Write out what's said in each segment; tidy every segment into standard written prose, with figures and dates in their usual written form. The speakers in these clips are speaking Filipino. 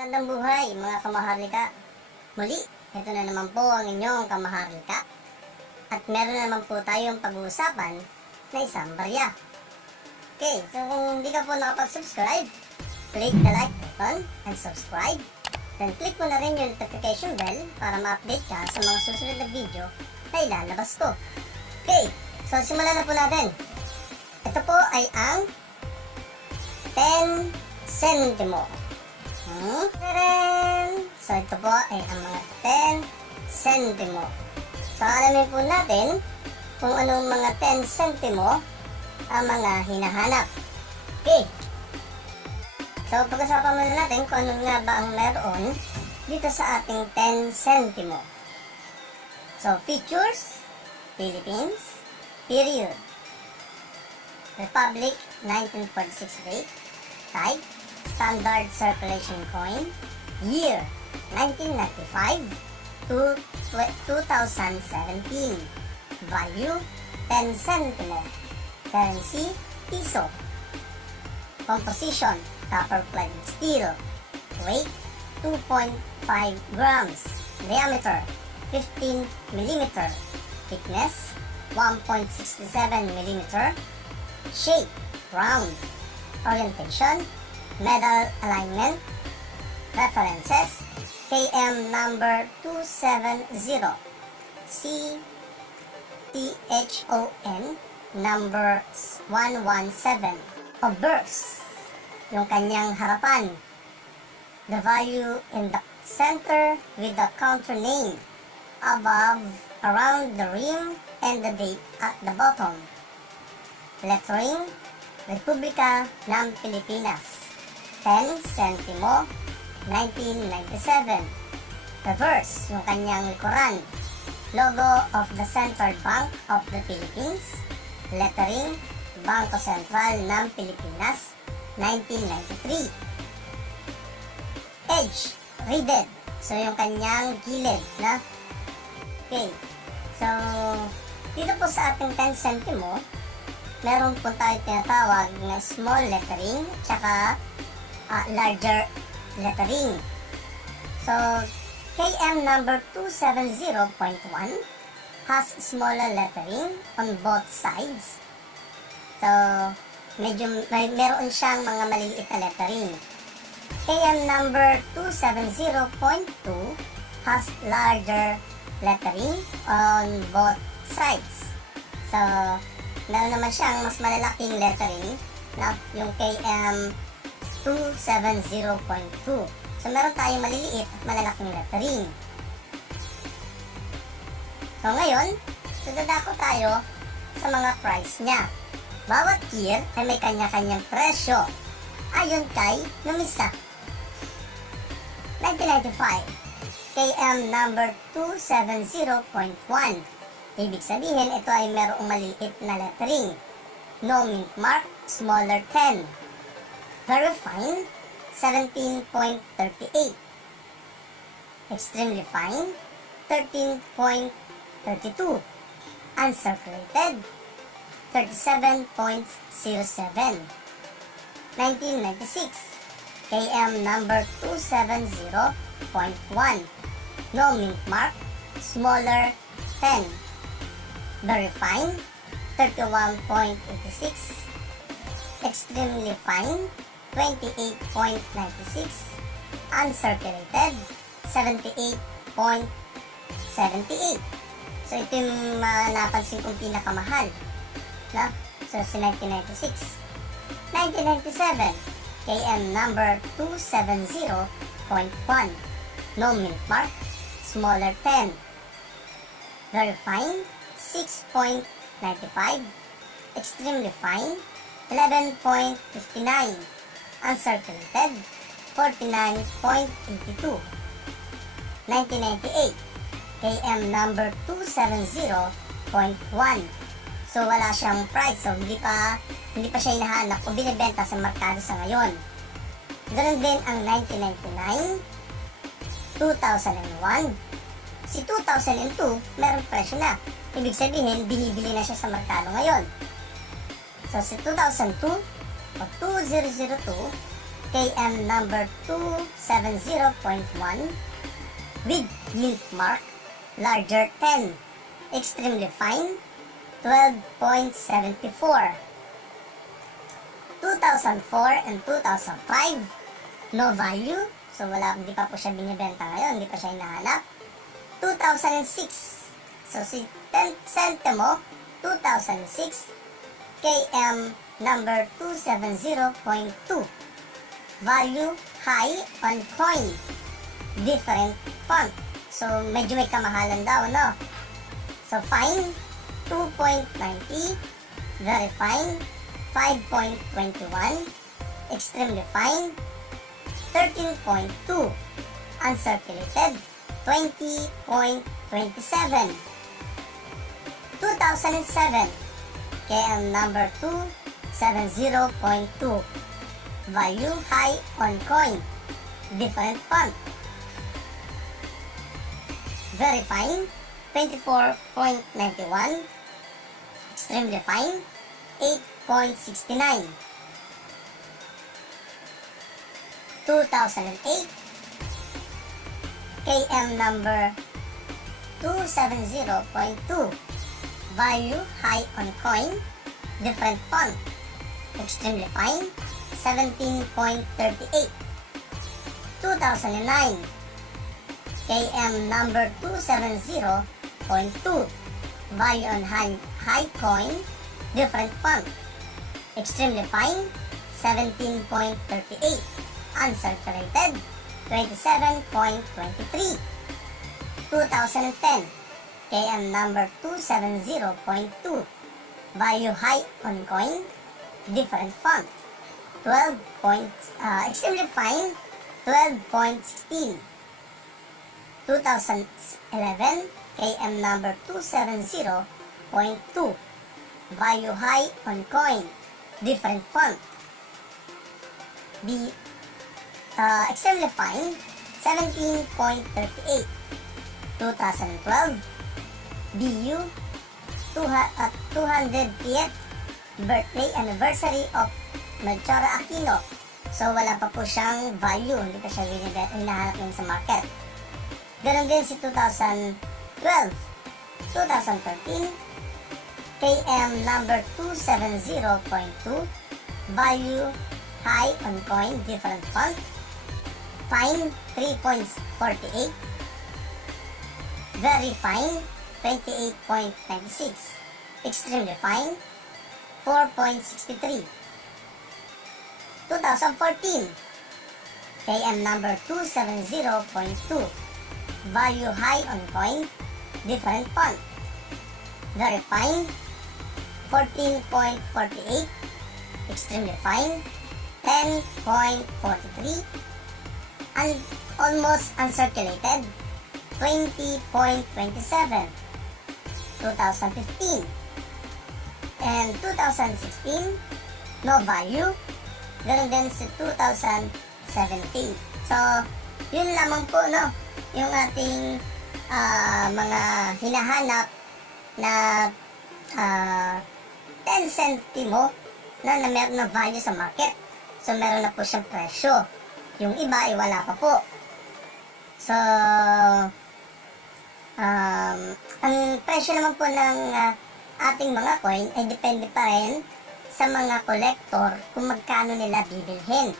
Magandang buhay mga kamaharlika. Muli, ito na naman po ang inyong kamaharlika. At meron na naman po tayong pag-uusapan na isang barya. Okay, so kung hindi ka po nakapag-subscribe, click the like button and subscribe. Then click mo na rin yung notification bell para ma-update ka sa mga susunod na video na ilalabas ko. Okay, so simulan na po natin. Ito po ay ang 10 centimo. So ito po ay ang mga 10 centimo. So alamin po natin kung anong mga 10 centimo ang mga hinahanap. Okay. So pag-usapan muna natin kung ano nga ba ang meron dito sa ating 10 centimo. So features, Philippines, period, Republic 1946 rate, type, standard circulation coin, year 1995 to 2017, value 10 centimo, currency piso, composition copper plated steel, weight 2.5 grams, diameter 15 mm, thickness 1.67 mm, shape round, orientation medal alignment, references KM number 270, CTHON number 117, obverse, yung kanyang harapan, the value in the center with the counter name, above, around the rim, and the date at the bottom, lettering, Republika ng Pilipinas, 10 centimo, 1997. Reverse, yung kanyang likuran. Logo of the Central Bank of the Philippines. Lettering, Bangko Sentral ng Pilipinas, 1993. Edge, reeded. So, yung kanyang gilid na. Okay. So, dito po sa ating 10 centimo, meron po tayo tinatawag na small lettering, tsaka larger lettering. So, KM number 270.1 has smaller lettering on both sides. So, meron siyang mga maliliit na lettering. KM number 270.2 has larger lettering on both sides. So, meron naman siyang mas malalaking lettering na yung KM 270.2. So, meron tayong maliliit at malalaking lettering. So, ngayon, dadako tayo sa mga price niya. Bawat year ay may kanya-kanyang presyo ayon kay Numisa. 1995, KM number 270.1. Ibig sabihin, ito ay merong maliit na lettering. No mint mark, smaller 10. Very fine, 17.38. Extremely fine, 13.32. Uncirculated, 37.07. 1996, KM number 270.1. No mint mark, smaller 10. Very fine, 31.86. Extremely fine, 28.96. Uncirculated, 78.78. So, ito yung napansin kong pinakamahal. No? So, si 1996. 1997, KM number 270.1. No mint mark, smaller 10. Very fine, 6.95. Extremely fine, 11.59. Uncirculated, 49.82. 1998, KM number 270.1. So, wala siyang price. So, hindi pa siya hinahanap o binibenta sa merkado sa ngayon. Ganun din ang 1999, 2001. Si 2002, meron presyo na. Ibig sabihin, binibili na siya sa merkado ngayon. So, si 2002 o 2002, KM number 270.1 with yield mark larger 10, extremely fine 12.74. 2004 and 2005, no value. So hindi pa po siya binibenta ngayon, hindi pa siya hinahanap. 2006, so si 10 centimo, 2006, KM number 270.2, value high on coin, different font. So medyo may kamahalan daw, no? So fine, 2.90, very fine, 5.21, extremely fine, 13.2, uncirculated, 20.27. 2007, KM number 270.2, value high on coin, different font, very fine, 24.91, extremely fine, 8.69. 2008, KM number 270.2, value high on coin, different font, extremely fine, 17.38. 2009, KM number 270.2, value on high coin, different font, extremely fine, 17.38, uncirculated, 27.23. 2010, KM number 270.2, value high on coin, different font, extremely fine, 12.16. 2011, KM number 270.2, value high on coin, different font, extremely fine, 17.38. 2012, BU 200th birthday anniversary of Melchora Aquino. So wala pa po siyang value, hindi pa siya hinahanap yun sa market. Ganon din si 2012, 2013, KM number 270.2, value high on coin, different font, fine 3.48, very fine 28.96, extremely fine 4.63. 2014, KM number 270.2, value high on coin, different font, very fine 14.48, extremely fine 10.43, and almost uncirculated 20.27. 2015 and 2016, no value. Ganun din sa 2017. So yun lamang po, no, yung ating mga hinahanap na 10 centimo na meron na value sa market. So meron na po siyang presyo. Yung iba ay wala pa po. So ang presyo naman po ng ating mga coin ay depende pa rin sa mga collector kung magkano nila bibilhin.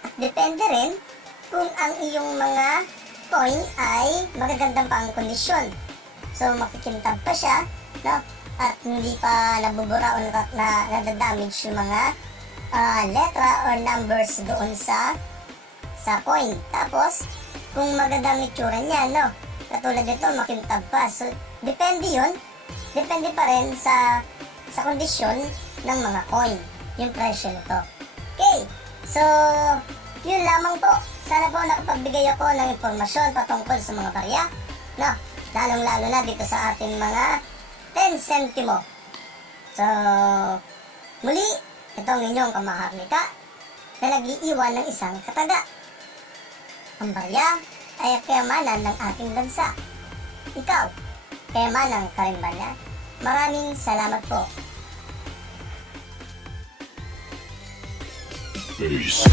At depende rin kung ang iyong mga coin ay magagandang pang kondisyon. So makikintab pa siya, no? At hindi pa nabubura o nadadamage yung mga letra or numbers doon sa coin. Tapos kung magandang itsura niya, no? Katulad nito, makintab pa. So depende yun. Depende pa rin sa kondisyon ng mga coin, yung presyo nito. Okay, so yun lamang po. Sana po nakapagbigay ako ng impormasyon patungkol sa mga barya, no? Lalong-lalo na dito sa ating mga 10 centimo. So muli, itong inyong kamaharlika na nag-iiwan ng isang kataga. Ang barya ay kayamanan ng ating bansa. Ikaw, kayamanan ka rin ba niya? Maraming salamat po. face.